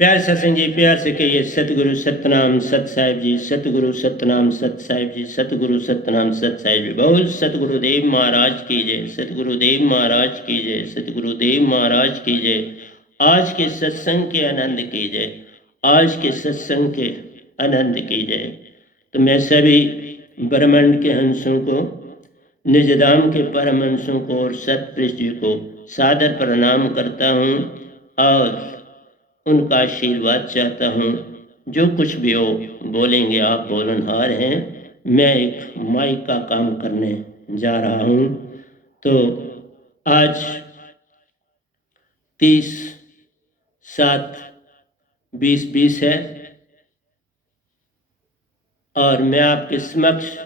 प्यार सत्संग जी, प्यार से कहिए सतगुरु सतनाम सत साहिब जी, सतगुरु सतनाम सत साहिब जी, सतगुरु सतनाम सत साहिब जी। बोल सतगुरुदेव महाराज की जय, सतगुरुदेव महाराज की जय, सतगुरुदेव महाराज की जय। आज के सत्संग के आनंद की जय, आज के सत्संग के आनंद की जय। तो मैं सभी ब्रह्मांड के हंसों को, निजधाम के परमहंसों को और सतपुरुष जी को सादर प्रणाम करता हूँ और उनका आशीर्वाद चाहता हूँ। जो कुछ भी हो बोलेंगे, आप बोलनहार हैं, मैं एक माइक का काम करने जा रहा हूँ। तो आज 30/7/2020 है और मैं आपके समक्ष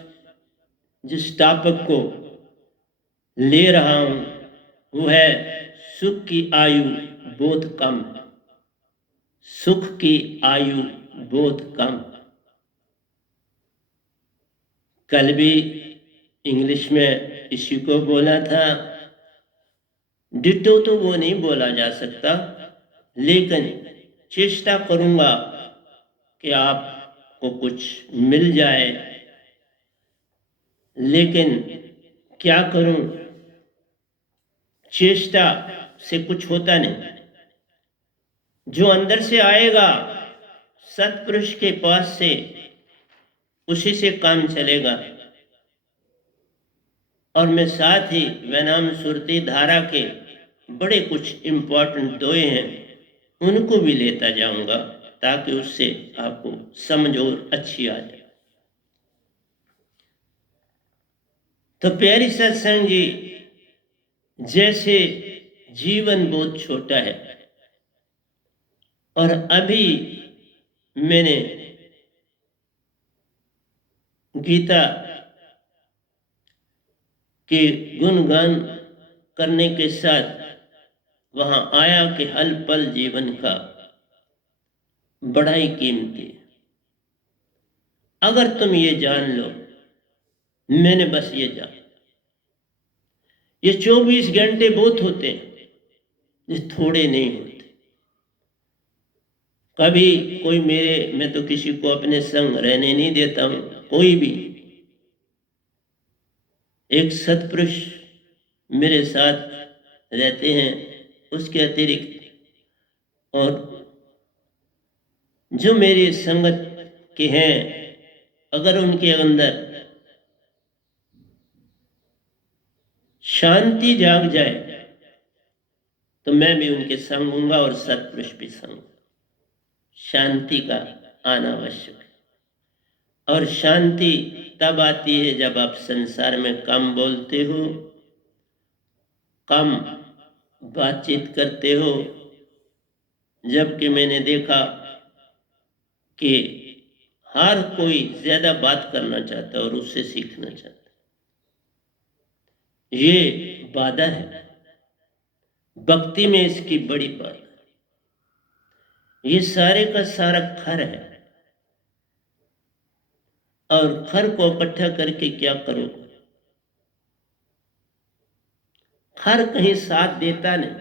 जिस टॉपिक को ले रहा हूँ वो है सुख की आयु बहुत कम, सुख की आयु बहुत कम। कल भी इंग्लिश में इसी को बोला था, डिटो तो वो नहीं बोला जा सकता, लेकिन चेष्टा करूंगा कि आपको कुछ मिल जाए, लेकिन क्या करूं, चेष्टा से कुछ होता नहीं। जो अंदर से आएगा सतपुरुष के पास से, उसी से काम चलेगा। और मैं साथ ही वैनाम सुरती धारा के बड़े कुछ इम्पोर्टेंट दोए हैं, उनको भी लेता जाऊंगा ताकि उससे आपको समझ और अच्छी आ जाए। तो प्यारी सत्संग जी, जैसे जीवन बहुत छोटा है और अभी मैंने गीता के गुणगान करने के साथ वहां आया कि हल पल जीवन का बड़ा ही कीमती है। अगर तुम ये जान लो, मैंने बस ये जान, ये 24 घंटे बहुत होते हैं, ये थोड़े नहीं होते। कभी कोई मैं तो किसी को अपने संग रहने नहीं देता हूं, कोई भी एक सत्पुरुष मेरे साथ रहते हैं, उसके अतिरिक्त और जो मेरी संगत के हैं, अगर उनके अंदर शांति जाग जाए तो मैं भी उनके संग हूंगा और सत्पुरुष भी संग। शांति का आना आवश्यक है और शांति तब आती है जब आप संसार में कम बोलते हो, कम बातचीत करते हो। जबकि मैंने देखा कि हर कोई ज्यादा बात करना चाहता है और उससे सीखना चाहता है। ये बाधा है, भक्ति में इसकी बड़ी बाधा है। ये सारे का सारा खर है और खर को इकट्ठा करके क्या करोगे? खर कहीं साथ देता नहीं।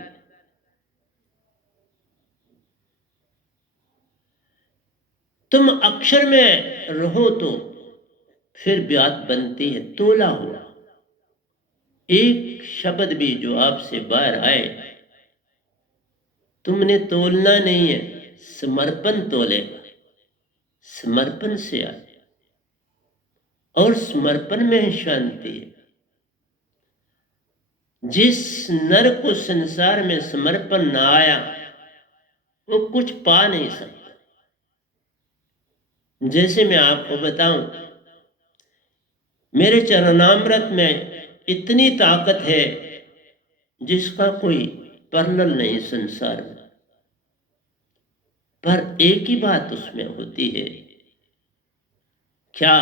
तुम अक्षर में रहो तो फिर बात बनती है तोला हुआ। एक शब्द भी जो आपसे बाहर आए, तुमने तोलना नहीं है, समर्पण तोलेगा। समर्पण से आए और समर्पण में शांति है। जिस नर को संसार में समर्पण ना आया वो कुछ पा नहीं सकता। जैसे मैं आपको बताऊं, मेरे चरणामृत में इतनी ताकत है जिसका कोई वर्णन नहीं संसार में। पर एक ही बात उसमें होती है, क्या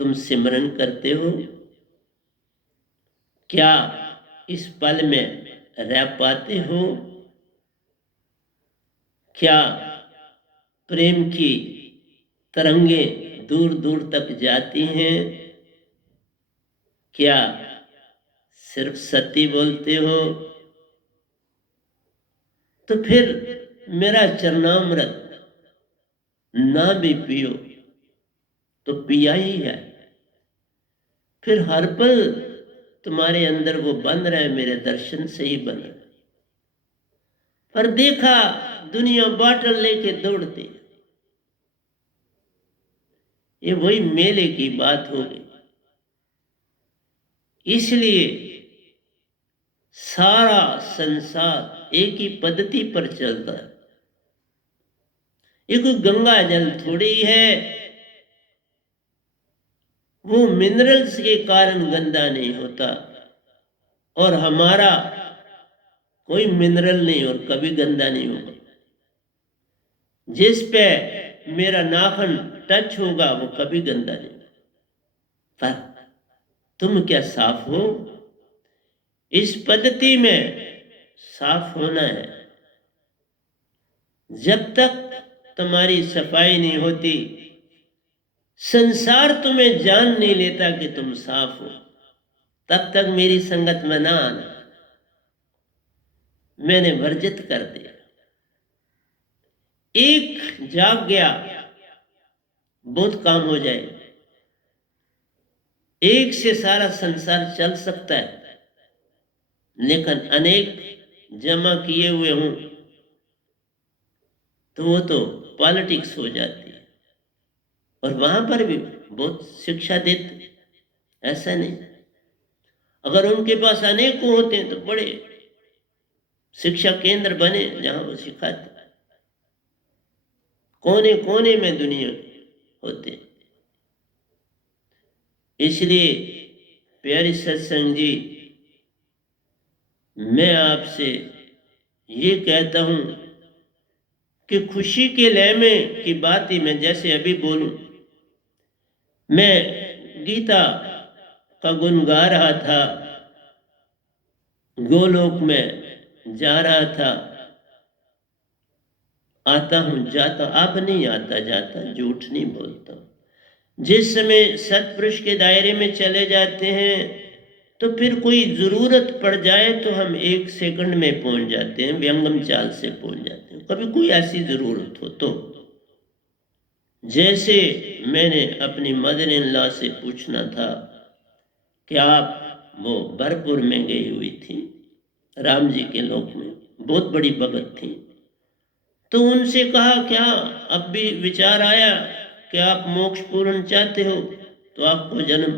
तुम सिमरन करते हो? क्या इस पल में रह पाते हो? क्या प्रेम की तरंगे दूर दूर तक जाती हैं? क्या सिर्फ सत्य बोलते हो? तो फिर मेरा चरणामृत ना भी पियो तो पिया ही है। फिर हर पल तुम्हारे अंदर वो बन रहा है, मेरे दर्शन से ही बन रहा है। पर देखा दुनिया बाटल लेके दौड़ती, ये वही मेले की बात हो गई। इसलिए सारा संसार एक ही पद्धति पर चलता है। ये कोई गंगा जल थोड़ी है, वो मिनरल्स के कारण गंदा नहीं होता, और हमारा कोई मिनरल नहीं और कभी गंदा नहीं होगा। जिस पे मेरा नाखून टच होगा वो कभी गंदा नहीं होगा। पर तुम क्या साफ हो? इस पद्धति में साफ होना है। जब तक तुम्हारी सफाई नहीं होती, संसार तुम्हें जान नहीं लेता कि तुम साफ हो, तब तक मेरी संगत में ना आना। मैंने वर्जित कर दिया। एक जाग गया बहुत काम हो जाए। एक से सारा संसार चल सकता है, लेकिन अनेक जमा किए हुए हूं तो वो तो पॉलिटिक्स हो जाती है। और वहां पर भी बहुत शिक्षा देते, ऐसा नहीं। अगर उनके पास अनेकों होते हैं तो बड़े शिक्षा केंद्र बने जहां वो सिखाते। कोने कोने में दुनिया होते। इसलिए प्यारी सत्संग जी, मैं आपसे ये कहता हूं कि खुशी के लहमे की बात ही मैं जैसे अभी बोलूं, मैं गीता का गुण गा रहा था, गोलोक में जा रहा था, आता हूं जाता, अब नहीं आता जाता, झूठ नहीं बोलता। जिस समय सत्पुरुष के दायरे में चले जाते हैं तो फिर कोई जरूरत पड़ जाए तो हम 1 सेकंड में पहुंच जाते हैं, व्यंगम चाल से पहुंच जाते हैं। कभी कोई ऐसी जरूरत हो तो, जैसे मैंने अपनी मदर इन लॉ से पूछना था कि आप वो भरतपुर में गई हुई थी, राम जी के लोक में, बहुत बड़ी भगत थी, तो उनसे कहा क्या अब भी विचार आया कि आप मोक्ष पूर्ण चाहते हो तो आपको जन्म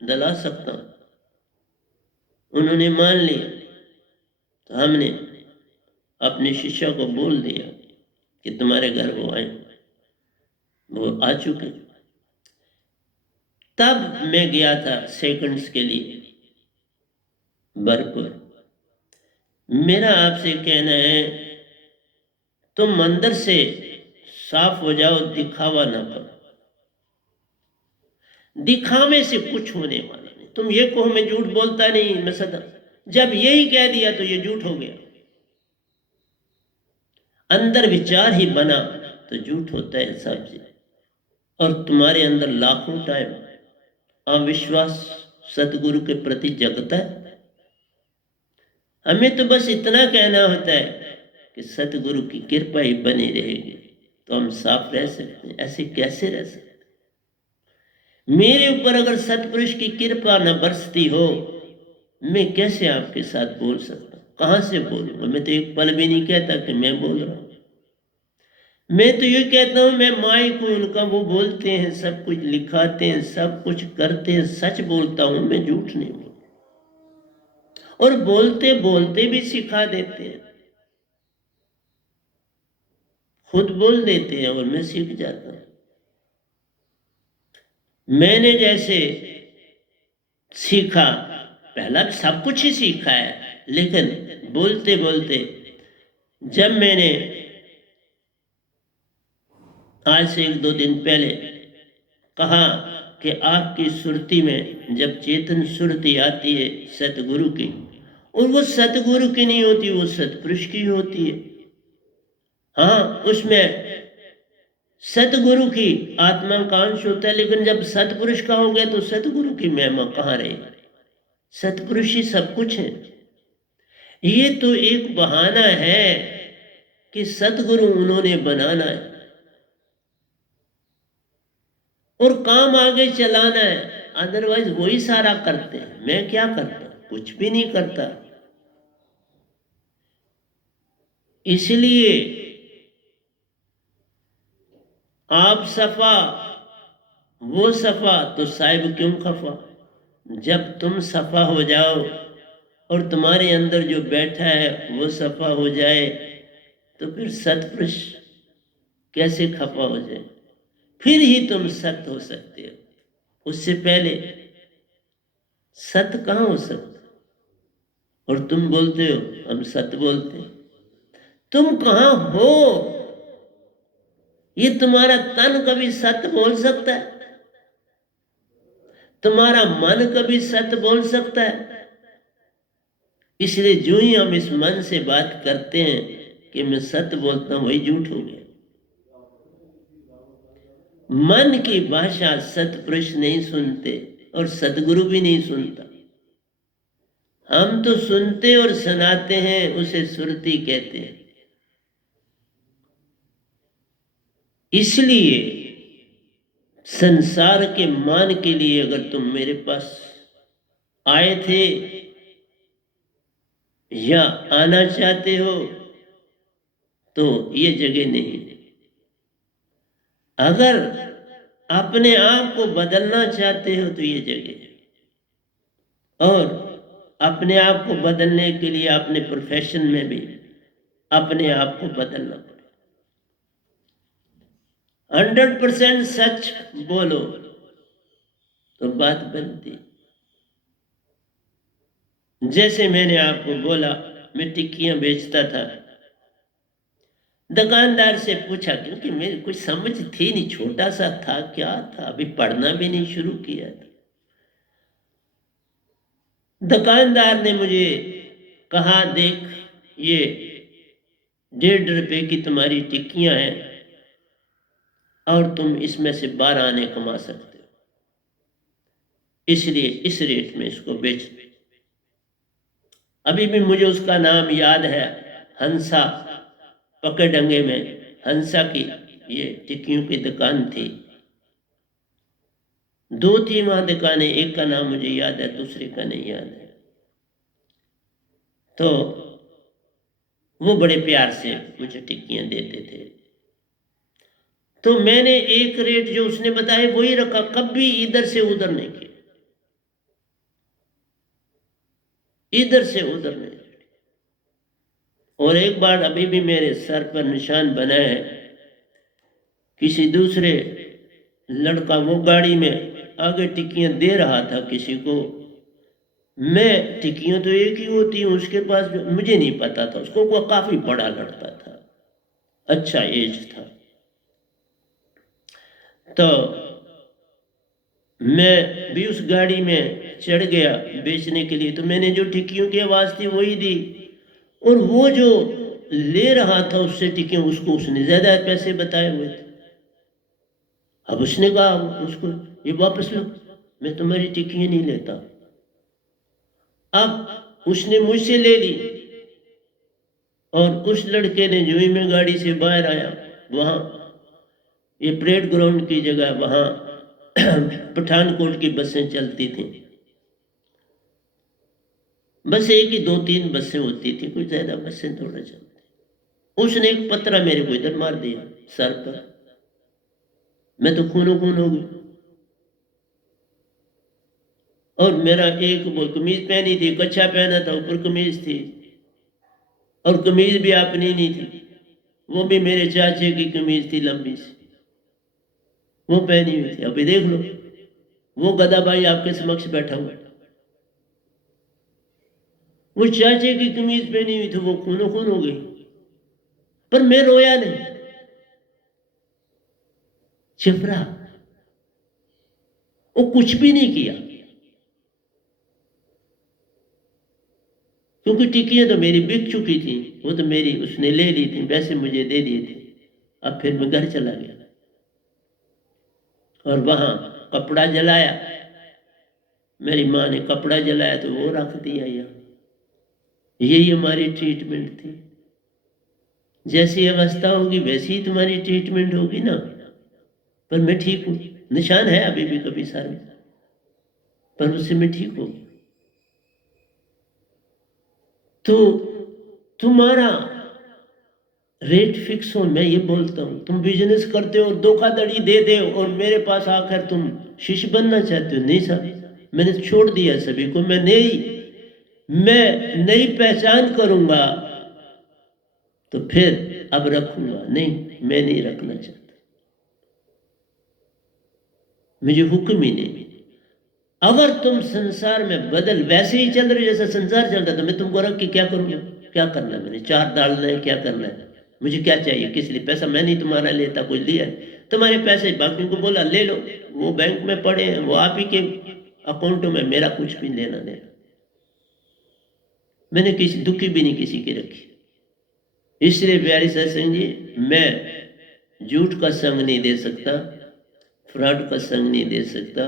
दिला सकता हूं। उन्होंने मान लिया। तो हमने अपने शिष्य को बोल दिया कि तुम्हारे घर वो आए, वो आ चुके। तब मैं गया था सेकंड्स के लिए भरतपुर। मेरा आपसे कहना है, तुम अंदर से साफ हो जाओ, दिखावा ना करो। दिखावे से कुछ होने वाला नहीं। तुम ये कहो मैं झूठ बोलता नहीं, मैं सदा, जब यही कह दिया तो ये झूठ हो गया। अंदर विचार ही बना तो झूठ होता है सब चीज। और तुम्हारे अंदर लाखों टाइम अविश्वास सतगुरु के प्रति जगता है। हमें तो बस इतना कहना होता है कि सतगुरु की कृपा ही बनी रहेगी तो हम साफ रह सकते हैं। ऐसे कैसे रह सकते? मेरे ऊपर अगर सतपुरुष की कृपा न बरसती हो, मैं कैसे आपके साथ बोल सकता? कहां से बोलूंगा? मैं तो एक पल भी नहीं कहता कि मैं बोल रहा हूं। मैं तो ये कहता हूं मैं माइक हूं उनका, वो बोलते हैं, सब कुछ लिखाते हैं, सब कुछ करते हैं, सच बोलता हूं मैं, झूठ नहीं बोलता। और बोलते बोलते भी सिखा देते हैं, खुद बोल देते हैं और मैं सीख जाता हूं। मैंने जैसे सीखा, पहला सब कुछ ही सीखा है, लेकिन बोलते बोलते जब मैंने आज से 1-2 दिन पहले कहा कि आपकी सुरती में जब चेतन सुरती आती है सतगुरु की, और वो सतगुरु की नहीं होती, वो सतपुरुष की होती है। हाँ, उसमें सतगुरु की आत्मा का अंश होता है, लेकिन जब सतपुरुष का हो गया तो सतगुरु की महिमा कहाँ रही? सतपुरुष ही सब कुछ है। ये तो एक बहाना है कि सतगुरु उन्होंने बनाना है और काम आगे चलाना है, अदरवाइज वही सारा करते हैं। मैं क्या करता, कुछ भी नहीं करता। इसलिए आप सफा वो सफा तो साहिब क्यों खफा। जब तुम सफा हो जाओ और तुम्हारे अंदर जो बैठा है वो सफा हो जाए तो फिर सतपुरुष कैसे खफा हो जाए, फिर ही तुम सत हो सकते हो। उससे पहले सत कहाँ हो सकता। और तुम बोलते हो हम सत बोलते हैं, तुम कहाँ हो। ये तुम्हारा तन कभी सत बोल सकता है, तुम्हारा मन कभी सत बोल सकता है। इसलिए जो ही हम इस मन से बात करते हैं कि मैं सत्य बोलता हूं, वही झूठ हो गया। मन की भाषा सतपुरुष नहीं सुनते और सतगुरु भी नहीं सुनता। हम तो सुनते और सुनाते हैं, उसे सुरती कहते हैं। इसलिए संसार के मान के लिए अगर तुम मेरे पास आए थे या आना चाहते हो तो ये जगह नहीं। अगर अपने आप को बदलना चाहते हो तो ये जगह है। और अपने आप को बदलने के लिए अपने प्रोफेशन में भी अपने आप को बदलना पड़े। 100% सच बोलो तो बात बनती। जैसे मैंने आपको बोला, मैं टिक्कियां बेचता था। दुकानदार से पूछा, क्योंकि मेरे कुछ समझ थी नहीं, छोटा सा था, क्या था, अभी पढ़ना भी नहीं शुरू किया था। दुकानदार ने मुझे कहा, देख ये 1.5 रुपए की तुम्हारी टिक्कियां हैं और तुम इसमें से 12 आने कमा सकते हो, इसलिए इस रेट में इसको बेच। अभी भी मुझे उसका नाम याद है, हंसा, पकड़ंगे में हंसा की ये टिक्कियों की दुकान थी। 2 थी वहां दुकानें, एक का नाम मुझे याद है, दूसरे का नहीं याद है। तो वो बड़े प्यार से मुझे टिक्कियां देते थे। तो मैंने एक रेट जो उसने बताया वही रखा, कभी इधर से उधर नहीं किया, इधर से उधर नहीं। और एक बार अभी भी मेरे सर पर निशान बना है, किसी दूसरे लड़का वो गाड़ी में आगे टिक्कियां दे रहा था किसी को। मैं टिक्कियां तो एक ही होती हूँ उसके पास, मुझे नहीं पता था उसको, वो काफी बड़ा लड़का था, अच्छा एज था। तो मैं भी उस गाड़ी में चढ़ गया बेचने के लिए। तो मैंने जो टिक्कियों की आवाज थी वही दी, और वो जो ले रहा था उससे टिक्कियां, उसको उसने ज्यादा पैसे बताए हुए थे। अब उसने कहा उसको, ये वापस लो, मैं तुम्हारी टिक्कियां नहीं लेता। अब उसने मुझसे ले ली, और उस लड़के ने जो ही मैं गाड़ी से बाहर आया, वहां ये परेड ग्राउंड की जगह, वहां पठानकोट की बसें चलती थी। बस एक ही 2-3 बसें होती थी, कोई ज्यादा बसें थोड़ा चलती। उसने एक पत्रा मेरे को इधर मार दिया सर पर, मैं तो खूनो खून हो गई। और मेरा एक वो कमीज पहनी थी, कच्छा पहना था, ऊपर कमीज थी, और कमीज भी अपनी नहीं थी, वो भी मेरे चाचे की कमीज थी लंबी सी, वो पहनी हुई थी। अभी देख लो, वो गधा भाई आपके समक्ष बैठा हुआ, वो चाचे की कमीज पहनी हुई थी, वो खूनो खून हो गई, पर मैं रोया नहीं, चुप रहा, वो कुछ भी नहीं किया। क्योंकि टिक्कियां तो मेरी बिक चुकी थी, वो तो मेरी उसने ले ली थी, पैसे मुझे दे दिए थे। अब फिर मैं घर चला गया और वहां कपड़ा जलाया, मेरी माँ ने कपड़ा जलाया तो वो रख दिया यहाँ। यही हमारी ट्रीटमेंट थी। जैसी अवस्था होगी वैसी ही तुम्हारी ट्रीटमेंट होगी ना। पर मैं ठीक हूँ, निशान है अभी भी कभी सर में, पर उससे मैं ठीक हूँ। तो तुम्हारा रेट फिक्स हो। मैं ये बोलता हूँ, तुम बिजनेस करते हो, धोखाधड़ी दे दे और मेरे पास आकर तुम शिष्य बनना चाहते हो। नहीं साहब, मैंने छोड़ दिया सभी को। मैं नई पहचान करूंगा तो फिर अब रखूंगा। नहीं, मैं नहीं रखना चाहता, मुझे हुक्म ही नहीं। अगर तुम संसार में बदल वैसे ही चल रहे जैसा संसार चल रहा, तो मैं तुमको रख के क्या करूंगा? क्या करना है? मैंने चार डालना है, क्या करना है? मुझे क्या चाहिए? किस लिए पैसा? मैं नहीं तुम्हारा लेता, कोई लिया है तुम्हारे पैसे, बाकी को बोला ले लो, वो बैंक में पड़े हैं, वो आप ही के अकाउंटों में, मेरा कुछ भी लेना देना। मैंने किसी दुखी भी नहीं किसी की रखी। इसलिए प्यारी सत्संग जी, मैं झूठ का संग नहीं दे सकता, फ्रॉड का संग नहीं दे सकता,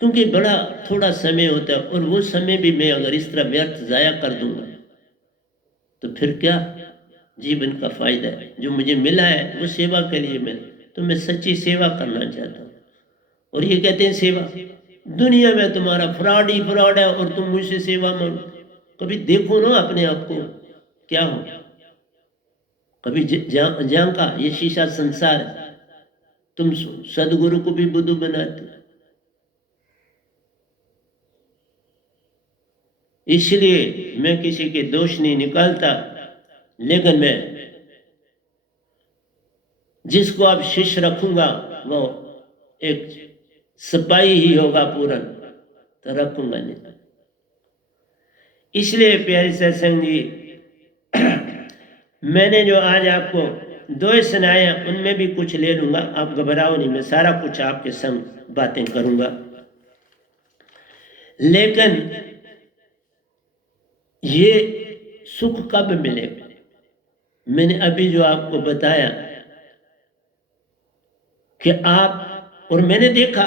क्योंकि बड़ा थोड़ा समय होता है, और वो समय भी मैं अगर इस तरह व्यर्थ जाया कर दूंगा तो फिर क्या जीवन का फायदा है? जो मुझे मिला है वो सेवा के लिए मिला, तो मैं सच्ची सेवा करना चाहता हूँ। और ये कहते हैं सेवा, दुनिया में तुम्हारा फ्रॉड ही फ्रॉड है और तुम मुझसे सेवा मांगो। कभी देखो ना अपने आप को, क्या हो? कभी जहाँ का ये शीशा संसार है, तुम सदगुरु को भी बुद्धू बनाते। इसलिए मैं किसी के दोष नहीं निकालता, लेकिन मैं जिसको आप शिष्य रखूंगा वो एक सिपाही ही होगा पूरन, तो रखूंगा नहीं। इसलिए प्यारी सत्संग जी, मैंने जो आज आपको दो सुनाया उनमें भी कुछ ले लूंगा, आप घबराओ नहीं, मैं सारा कुछ आपके संग बातें करूंगा। लेकिन ये सुख कब मिलेगा? मैंने अभी जो आपको बताया कि आप और मैंने देखा,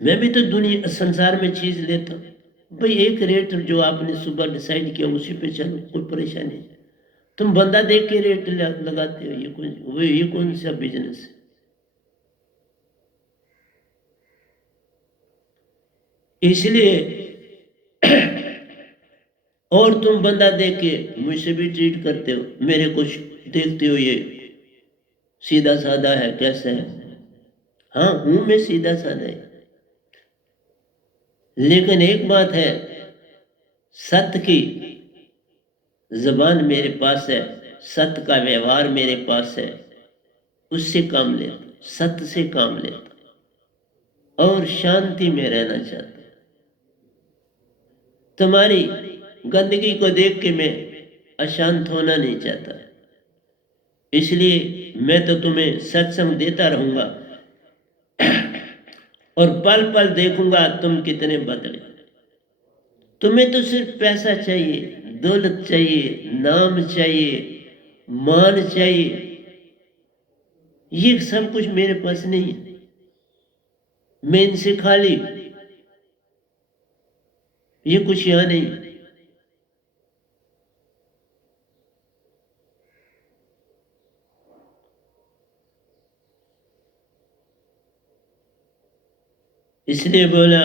मैं भी तो दुनिया संसार में चीज लेता हूं भाई, एक रेट जो आपने सुबह डिसाइड किया उसी पे चलो, कोई परेशानी नहीं। तुम बंदा देख के रेट लगाते हो, ये कौन सा बिजनेस है? इसलिए और तुम बंदा देख के मुझसे भी ट्रीट करते हो, मेरे को देखते हो ये सीधा साधा है, कैसे है? हाँ, हूं मैं सीधा साधा है, लेकिन एक बात है, सत्य की जबान मेरे पास है, सत्य का व्यवहार मेरे पास है, उससे काम लेता, सत्य से काम लेता और शांति में रहना चाहता। तुम्हारी गंदगी को देख के मैं अशांत होना नहीं चाहता, इसलिए मैं तो तुम्हें सत्संग देता रहूंगा और पल पल देखूंगा तुम कितने बदले। तुम्हें तो सिर्फ पैसा चाहिए, दौलत चाहिए, नाम चाहिए, मान चाहिए, ये सब कुछ मेरे पास नहीं है, मैं इनसे खाली, ये कुछ यहां नहीं। इसलिए बोला,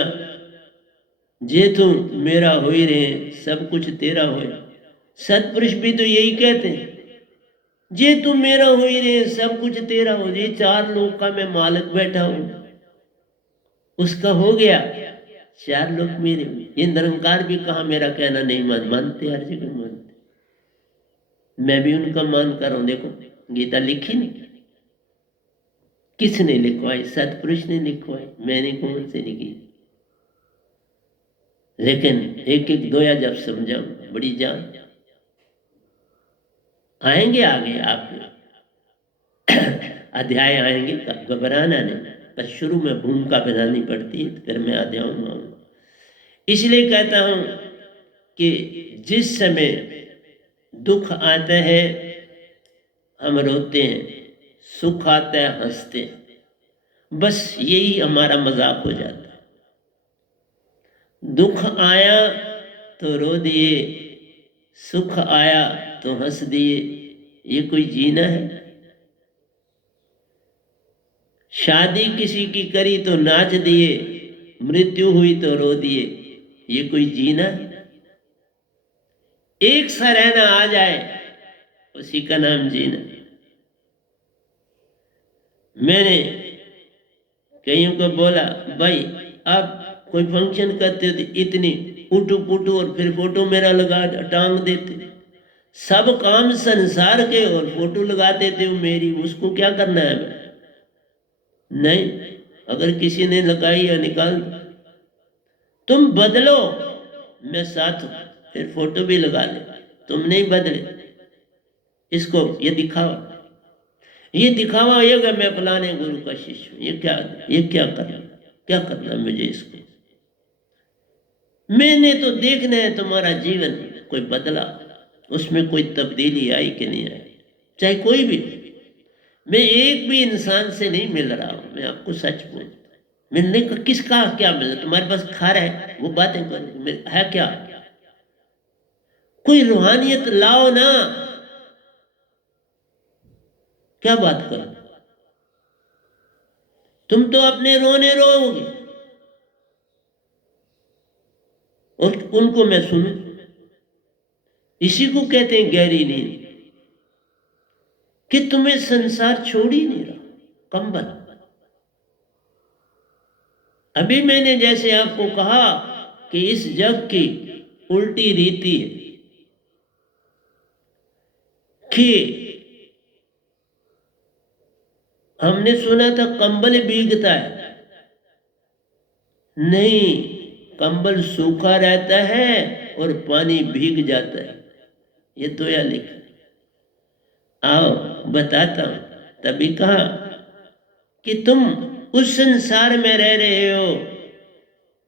जे तू मेरा हो ही रहे सब कुछ तेरा हो। सतपुरुष भी तो यही कहते हैं, जे तू मेरा हो ही रहे सब कुछ तेरा हो। ये चार लोग का मैं मालिक बैठा हूं, उसका हो गया, चार लोग मेरे। ये निरंकार भी कहा मेरा कहना नहीं मानते, हर जगह मानते, मैं भी उनका मान कर रहा हूं। देखो गीता लिखी नहीं, किसने लिखवाई? सतपुरुष ने लिखवाई, मैंने कौन से लिखी? लेकिन एक एक दोया जब समझाऊं, बड़ी जान आएंगे आगे आप अध्याय आएंगे, घबराना नहीं, पर शुरू में भूमिका बनानी पड़ती है, फिर मैं अध्याय आऊंगा। इसलिए कहता हूं कि जिस समय दुख आता है हम रोते हैं, सुख आता है हंसते हैं, बस यही हमारा मजाक हो जाता है। दुख आया तो रो दिए, सुख आया तो हंस दिए, ये कोई जीना है? शादी किसी की करी तो नाच दिए, मृत्यु हुई तो रो दिए, ये कोई जीना है? एक सा रहना आ जाए, उसी का नाम जीना। मैंने कईयों को बोला, भाई आप कोई फंक्शन करते हो तो इतनी उठू पुटू और फिर फोटो मेरा लगा टांग देते, सब काम संसार के और फोटो लगा देते हो मेरी, उसको क्या करना है? नहीं, अगर किसी ने लगाई या निकाल दो, तुम बदलो, मैं साथ हूं, फिर फोटो भी लगा ले। तुम नहीं बदले, इसको ये दिखावा ये कि मैं फलाने गुरु का शिष्य हूं, ये क्या करना मुझे इसको? मैंने तो देखना है तुम्हारा जीवन कोई बदला, उसमें कोई तब्दीली आई कि नहीं आई, चाहे कोई भी। मैं एक भी इंसान से नहीं मिल रहा हूं, मैं आपको सच बोलूं। मिलने का किसका क्या मिलना? तुम्हारे पास खार है, वो बातें करो, है क्या? कोई रूहानियत लाओ ना, क्या बात करो? तुम तो अपने रोने रोओगे और उनको मैं सुनूं। इसी को कहते हैं गहरी नींद, कि तुम्हें संसार छोड़ ही नहीं रहा, कंबल। अभी मैंने जैसे आपको कहा कि इस जग की उल्टी रीति है कि हमने सुना था कंबल भीगता है, नहीं, कंबल सूखा रहता है और पानी भीग जाता है, ये तो या लिखा। आओ बताता हूं। तभी कहा कि तुम उस संसार में रह रहे हो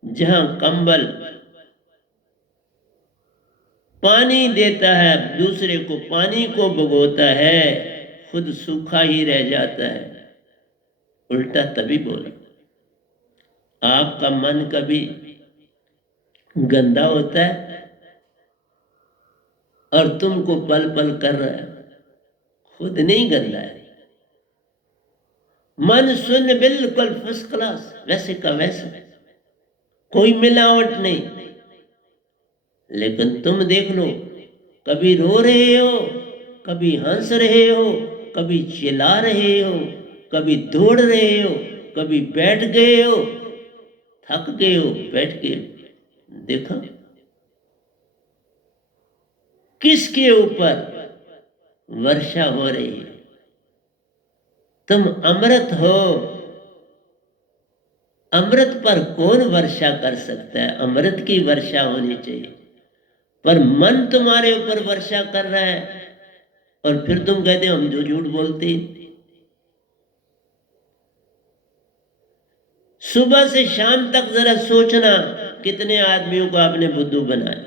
जहां कंबल पानी देता है, दूसरे को पानी को भगोता है, खुद सूखा ही रह जाता है। उल्टा तभी बोला, आपका मन कभी गंदा होता है और तुमको पल पल कर रहा है, खुद नहीं गंदा है। मन शून्य, बिल्कुल फर्स्ट क्लास, वैसे का वैसा, कोई मिलावट नहीं। लेकिन तुम देख लो, कभी रो रहे हो, कभी हंस रहे हो, कभी चिल्ला रहे हो, कभी दौड़ रहे हो, कभी बैठ गए हो, थक गए हो, बैठ गए हो। देखो किसके ऊपर वर्षा हो रही है? तुम अमृत हो, अमृत पर कौन वर्षा कर सकता है? अमृत की वर्षा होनी चाहिए, पर मन तुम्हारे ऊपर वर्षा कर रहा है और फिर तुम कहते हो हम जो झूठ बोलते। सुबह से शाम तक जरा सोचना कितने आदमियों को आपने बुद्धू बनाया,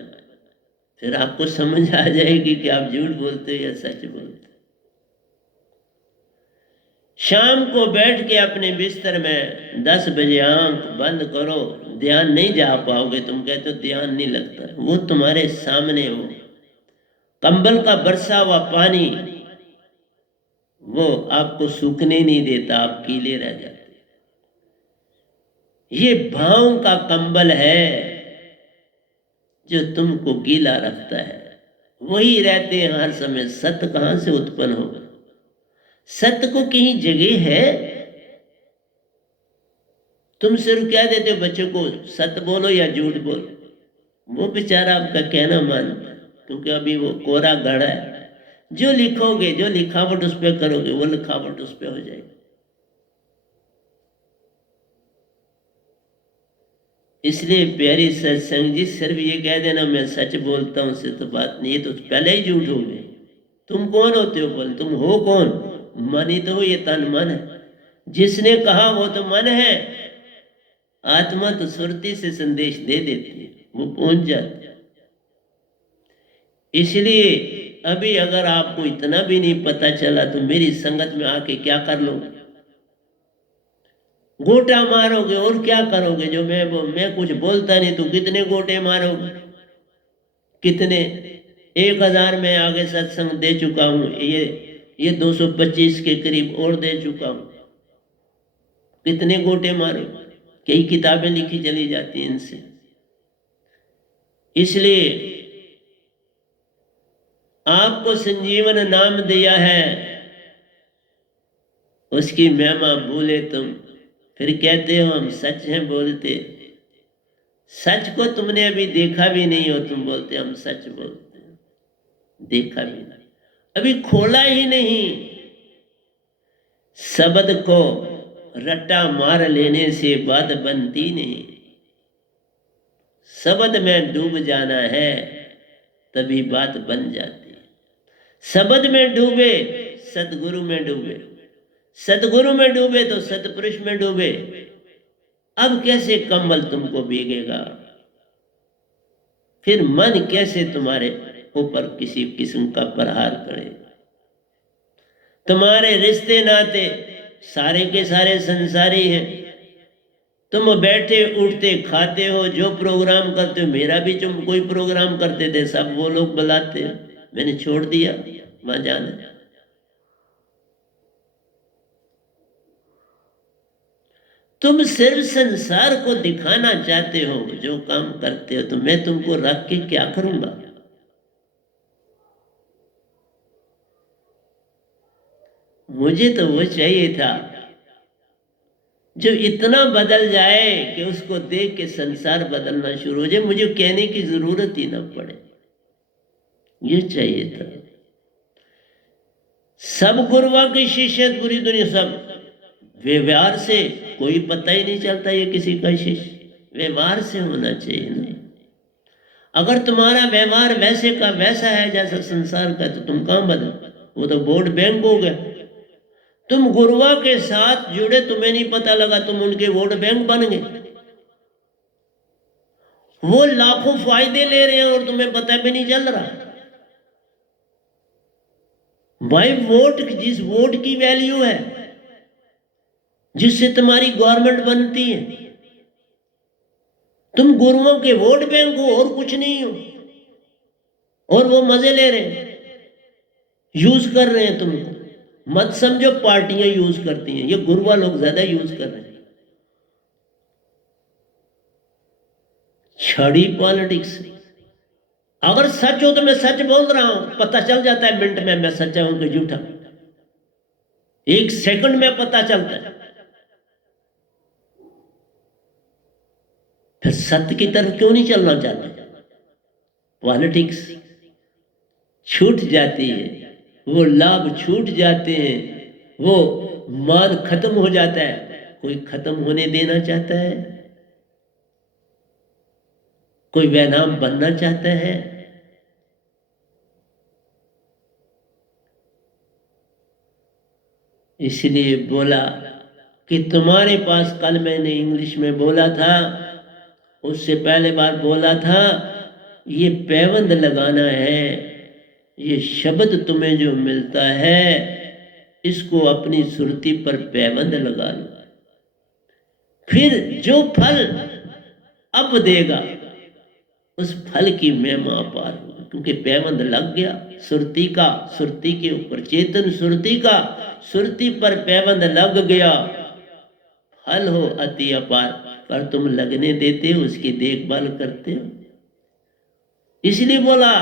फिर आपको समझ आ जाएगी कि आप झूठ बोलते हो या सच बोलते। शाम को बैठ के अपने बिस्तर में 10 बजे आंख बंद करो, ध्यान नहीं जा पाओगे। तुम कहते हो ध्यान नहीं लगता, वो तुम्हारे सामने हो, कंबल का बरसा हुआ पानी वो आपको सूखने नहीं देता, आप गीले रह जाते। ये भाव का कंबल है जो तुमको गीला रखता है, वही रहते हैं हर समय। सत्य कहां से उत्पन्न होगा? सत्य को कहीं जगह है? तुम सिर्फ क्या देते हो बच्चों को, सत्य बोलो या झूठ बोलो, वो बेचारा आपका कहना मानता है, क्योंकि अभी वो कोरा गड़ा है। जो लिखोगे, जो लिखावट उस पर करोगे, वो लिखावट उस पर हो जाएगी। इसलिए प्यारी सत्संग जी, सिर्फ ये कह देना मैं सच बोलता हूं से तो बात नहीं, ये तो पहले ही झूठ हो गए। तुम कौन होते हो? बोले तुम हो कौन? मन ही तो हो, ये तन मन है। जिसने कहा वो तो मन है, आत्मा तो सुरती से संदेश दे देती है, वो पहुंच जाती है। इसलिए अभी अगर आपको इतना भी नहीं पता चला तो मेरी संगत में आके क्या कर लो? गोटा मारोगे और क्या करोगे? जो मैं कुछ बोलता नहीं तो कितने गोटे मारोगे? कितने? 1000 में आगे सत्संग दे चुका हूँ, ये 225 के करीब और दे चुका हूँ। कितने गोटे मारे, कई किताबें लिखी चली जाती हैं इनसे। इसलिए आपको संजीवन नाम दिया है, उसकी महिमा भूले तुम, फिर कहते हो हम सच हैं बोलते। सच को तुमने अभी देखा भी नहीं हो, तुम बोलते हम सच बोलते हैं। देखा भी नहीं, अभी खोला ही नहीं। शब्द को रट्टा मार लेने से बात बनती नहीं, शब्द में डूब जाना है तभी बात बन जाती है। शब्द में डूबे सतगुरु में डूबे, सतगुरु में डूबे तो सतपुरुष में डूबे। अब कैसे कम्बल तुमको भीगेगा, फिर मन कैसे तुम्हारे ऊपर किसी किस्म का प्रहार करे। तुम्हारे रिश्ते नाते सारे के सारे संसारी हैं। तुम बैठे उठते खाते हो, जो प्रोग्राम करते हो, मेरा भी तुम कोई प्रोग्राम करते थे, सब वो लोग बुलाते हैं, मैंने छोड़ दिया, वहां जाना। तुम सिर्फ संसार को दिखाना चाहते हो जो काम करते हो, तो मैं तुमको रख के क्या करूंगा। मुझे तो वो चाहिए था जो इतना बदल जाए कि उसको देख के संसार बदलना शुरू हो जाए, मुझे कहने की जरूरत ही ना पड़े। ये चाहिए था। सब गुरुओं की शिष्य पूरी दुनिया, सब व्यवहार से कोई पता ही नहीं चलता ये किसी का शिष्य। व्यवहार से होना चाहिए नहीं। अगर तुम्हारा व्यवहार वैसे का वैसा है जैसा संसार का, तो तुम कहां बदल, वो तो वोट बैंक हो गया। तुम गुरुआ के साथ जुड़े, तुम्हें नहीं पता लगा, तुम उनके वोट बैंक बन गए। वो लाखों फायदे ले रहे हैं और तुम्हें पता भी नहीं चल रहा। भाई वोट, जिस वोट की वैल्यू है, जिससे तुम्हारी गवर्नमेंट बनती है, तुम गुरुओं के वोट बैंक हो और कुछ नहीं हो, और वो मजे ले रहे हैं, यूज कर रहे हैं तुमको। मत समझो पार्टियां यूज करती हैं, ये गुरुआ लोग ज्यादा यूज कर रहे हैं। छड़ी पॉलिटिक्स। अगर सच हो तो मैं सच बोल रहा हूं, पता चल जाता है मिनट में मैं सच्चा हूं कि झूठा, 1 सेकंड में पता चलता है। फिर सत्य की तरफ क्यों नहीं चलना चाहते। पॉलिटिक्स छूट जाती है, वो लाभ छूट जाते हैं, वो मान खत्म हो जाता है। कोई खत्म होने देना चाहता है, कोई बेनाम बनना चाहता है। इसलिए बोला कि तुम्हारे पास, कल मैंने इंग्लिश में बोला था, उससे पहले बार बोला था, ये पैबंद लगाना है। ये शब्द तुम्हें जो मिलता है, इसको अपनी सुरती पर पैबंद लगा लो, फिर जो फल अब देगा उस फल की महिमा अपार होगी। क्योंकि पैबंद लग गया सुरती का, सुरती के ऊपर, चेतन सुरती का, सुरती पर पैबंद लग गया। फल हो अति अपार, पर तुम लगने देते हो, उसकी देखभाल करते हो। इसलिए बोला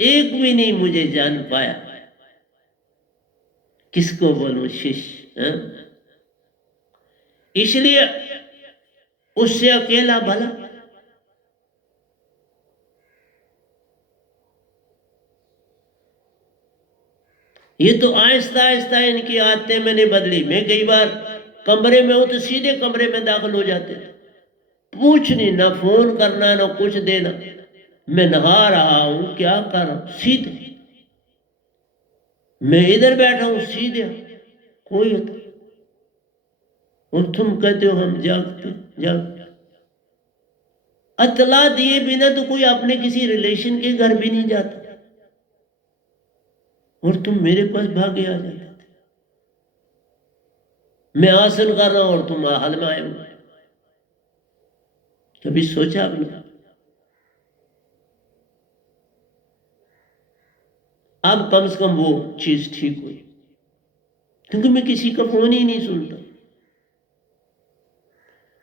एक भी नहीं मुझे जान पाया, किसको बोलूं शिष्य। इसलिए उससे अकेला भला। ये तो आहिस्ता आहिस्ता इनकी आदतें मैंने बदली। मैं कई बार कमरे में हूं तो सीधे कमरे में दाखिल हो जाते थे, पूछ नहीं, ना फोन करना ना कुछ देना। मैं नहा रहा हूं, क्या कर रहा हूं, सीधे। मैं इधर बैठा हूं, सीधे कोई होता। और तुम कहते हो हम जागते जागते। अतला दिए बिना तो कोई अपने किसी रिलेशन के घर भी नहीं जाता, और तुम मेरे पास भागे आ जाते थे। मैं आसन कर रहा हूं और तुम हाल में आए हो। कभी सोचा आपने? अब कम से कम वो चीज ठीक हुई, क्योंकि मैं किसी का फोन ही नहीं सुनता।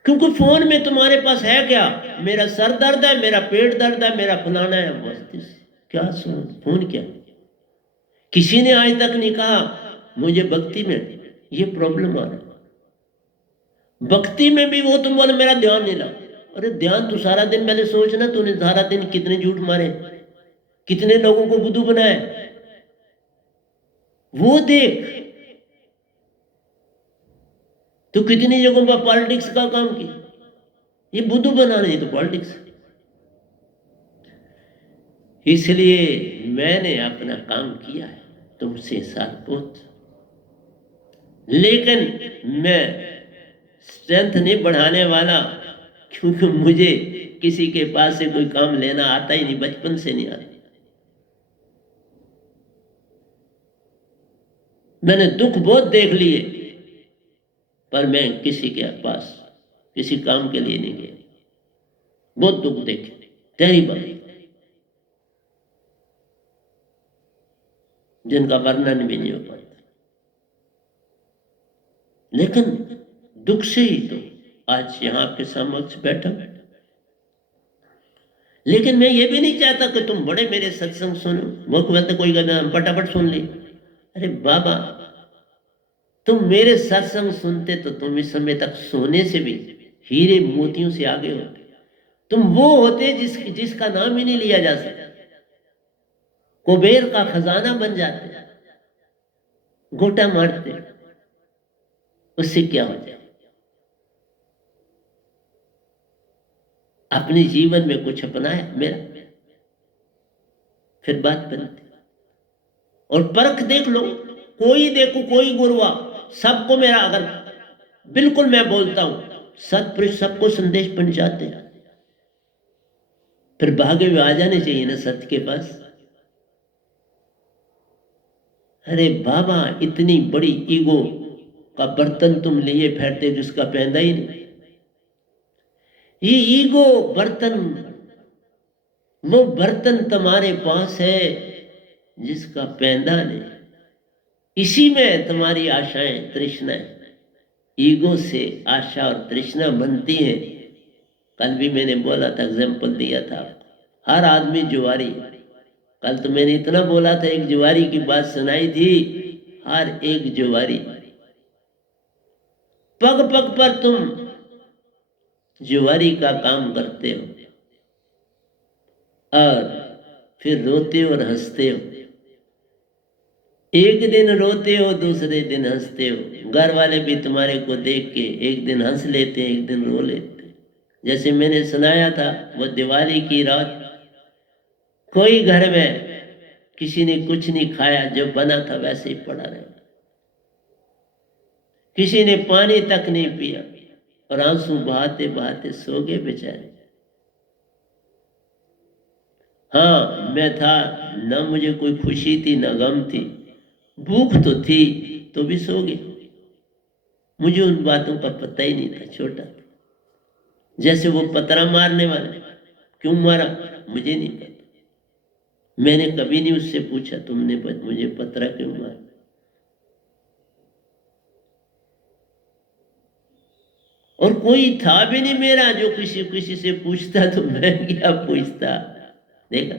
क्योंकि फोन में तुम्हारे पास है क्या? मेरा सर दर्द है, मेरा पेट दर्द है, मेरा फलाना है, मस्तिष्क। क्या सुन? फोन क्या? किसी ने आज तक नहीं कहा मुझे भक्ति में ये प्रॉब्लम आ रहा है। भक्ति में भी वो तुम बोले मेरा ध्यान नहीं लगा। अरे ध्यान तू सारा दिन पहले सोचना, तूने सारा दिन कितने झूठ मारे, कितने लोगों को बुद्धू बनाए, वो देख। तो कितनी जगहों पर पॉलिटिक्स का काम किया, ये बुद्धू बनाना ही तो पॉलिटिक्स। इसलिए मैंने अपना काम किया है तुमसे साथ बहुत, लेकिन मैं स्ट्रेंथ नहीं बढ़ाने वाला, क्योंकि मुझे किसी के पास से कोई काम लेना आता ही नहीं, बचपन से नहीं आता। मैंने दुख बहुत देख लिए, पर मैं किसी के पास किसी काम के लिए नहीं गया। बहुत दुख देखे, टेरिबल, जिनका वर्णन भी नहीं हो पाता। लेकिन दुख से ही तो आज यहां आपके समक्ष बैठा। लेकिन मैं ये भी नहीं चाहता कि तुम बड़े मेरे सत्संग सुनो, वो कहते कोई कहता हम फटाफट सुन ली। अरे बाबा, तुम मेरे सत्संग सुनते तो तुम इस समय तक सोने से भी हीरे मोतियों से आगे होते। तुम वो होते जिसका नाम ही नहीं लिया जा सकता, कुबेर का खजाना बन जाते, गोटा मारते, उससे क्या हो जाए? अपने जीवन में कुछ अपनाए मेरा, फिर बात बनती। और परख देख लो, कोई देखो कोई गुरुआ, सबको मेरा अगर बिल्कुल मैं बोलता हूं, सत्पुरुष सबको संदेश पहुंचाते हैं, फिर भागे हुए आ जाने चाहिए ना सत्य के पास। अरे बाबा, इतनी बड़ी ईगो का बर्तन तुम लिए फिरते जिसका पैदा ही नहीं। ये ईगो बर्तन, वो बर्तन तुम्हारे पास है जिसका पैदा नहीं। इसी में तुम्हारी आशाएं तृष्णाएं, ईगो से आशा और तृष्णा बनती है। कल भी मैंने बोला था, एग्जाम्पल दिया था, हर आदमी जुआरी। कल तो मैंने इतना बोला था, एक जुआरी की बात सुनाई थी। हर एक जुआरी, पग पग पर तुम जुआरी का काम करते हो, और फिर रोते हो और हंसते हो। एक दिन रोते हो, दूसरे दिन हंसते हो। घर वाले भी तुम्हारे को देख के एक दिन हंस लेते हैं, एक दिन रो लेते हैं। जैसे मैंने सुनाया था, वो दिवाली की रात कोई घर में किसी ने कुछ नहीं खाया, जो बना था वैसे ही पड़ा रहा। किसी ने पानी तक नहीं पिया, और आंसू बहाते बहाते सो गए बेचारे। हाँ, मैं था, ना मुझे कोई खुशी थी ना गम थी, भूख तो थी, तो भी सो गए। मुझे उन बातों का पता ही नहीं था, छोटा था। जैसे वो पतरा मारने वाले, क्यों मारा मुझे नहीं पता। मैंने कभी नहीं उससे पूछा तुमने मुझे पतरा क्यों मारा। और कोई था भी नहीं मेरा जो किसी से पूछता, तो मैं क्या पूछता। देखा,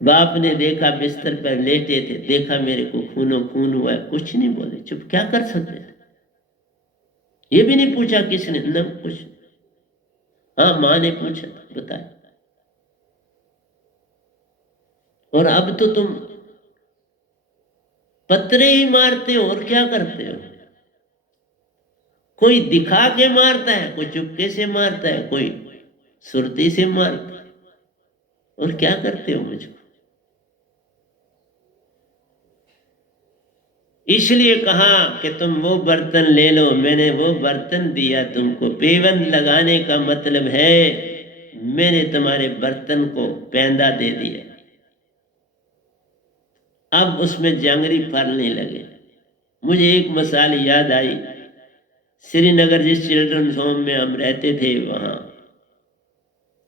बाप ने देखा बिस्तर पर लेटे थे, देखा मेरे को खूनो खून हुआ है, कुछ नहीं बोले, चुप। क्या कर सकते थे? ये भी नहीं पूछा किसने, न कुछ। हाँ, माँ ने पूछा, बताया। और अब तो तुम पत्रे ही मारते हो, और क्या करते हो? कोई दिखा के मारता है, कोई चुपके से मारता है, कोई सुरती से मारता है। और क्या करते हो मुझको? इसलिए कहा कि तुम वो बर्तन ले लो, मैंने वो बर्तन दिया तुमको। पेवन लगाने का मतलब है मैंने तुम्हारे बर्तन को पैंदा दे दिया, अब उसमें जंगरी फलने लगे। मुझे एक मिसाल याद आई, श्रीनगर जिस चिल्ड्रंस होम में हम रहते थे, वहाँ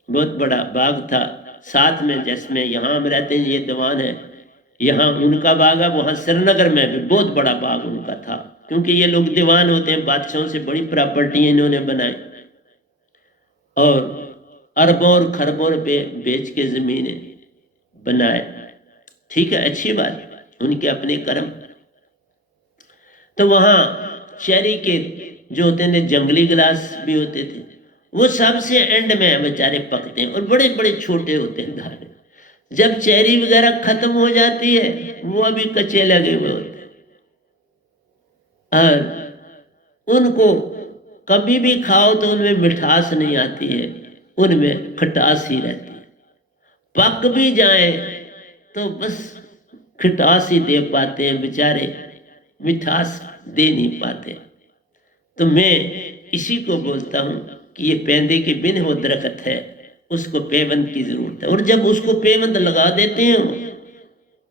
बहुत बड़ा बाग था, साथ में, जिसमें यहाँ हम रहते हैं ये दीवान है, यहाँ उनका बाग है, वहाँ श्रीनगर में भी बहुत बड़ा बाग उनका था, क्योंकि ये लोग दीवान होते हैं, बादशाहों से बड़ी प्रॉपर्टी इन्होंने बनाई और अरबों और खरबों पे बेच के ज़मीनें बनाए। ठीक है, अच्छी बात, उनके अपने कर्म। तो वहाँ चेरी के जो होते थे, जंगली गिलास भी होते थे, वो सबसे एंड में बेचारे पकते हैं और बड़े बड़े छोटे होते हैं दाने। जब चेरी वगैरह खत्म हो जाती है, वो अभी कच्चे लगे हुए होते हैं और उनको कभी भी खाओ तो उनमें मिठास नहीं आती है, उनमें खटास ही रहती है। पक भी जाए तो बस खटास ही दे पाते हैं बेचारे, मिठास दे नहीं पाते। तो मैं इसी को बोलता हूँ कि ये पेंदे के बिन वो दरख्त है, उसको पेवंद की जरूरत है। और जब उसको पेवंद लगा देते हैं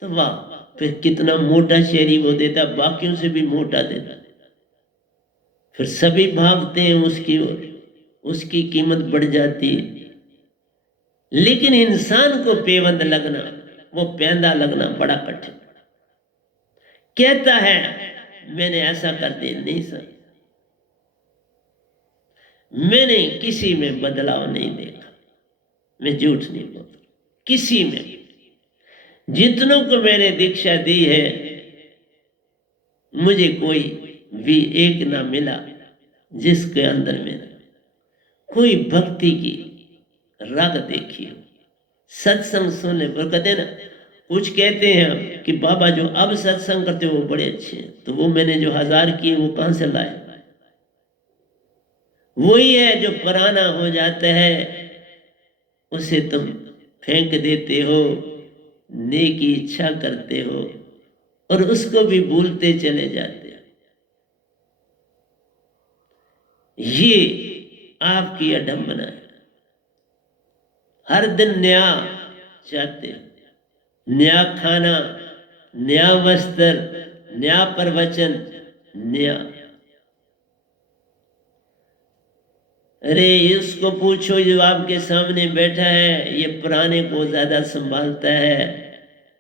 तो वाह, फिर कितना मोटा चेरी वो देता, बाकियों से भी मोटा देता, फिर सभी भागते हैं उसकी ओर, उसकी कीमत बढ़ जाती है। लेकिन इंसान को पेवंद लगना, वो पेंदा लगना बड़ा कठिन। कहता है मैंने ऐसा कर दिया, नहीं सर, मैंने किसी में बदलाव नहीं देखा, मैं झूठ नहीं बोलता, किसी में जितनों को मैंने दीक्षा दी है, मुझे कोई भी एक ना मिला जिसके अंदर मैंने कोई भक्ति की रग देखी हो। सत्संग सुनने पर कहते ना, कुछ कहते हैं कि बाबा जो अब सत्संग करते हो वो बड़े अच्छे हैं, तो वो मैंने जो 1000 किए वो कहां से लाए? वही है जो पुराना हो जाता है उसे तुम फेंक देते हो, नेकी इच्छा करते हो और उसको भी भूलते चले जाते हो। ये आपकी अडम्बना है। हर दिन नया चाहते हो, नया खाना, नया वस्त्र, नया प्रवचन, नया। अरे इसको पूछो जो आपके सामने बैठा है, ये पुराने को ज्यादा संभालता है,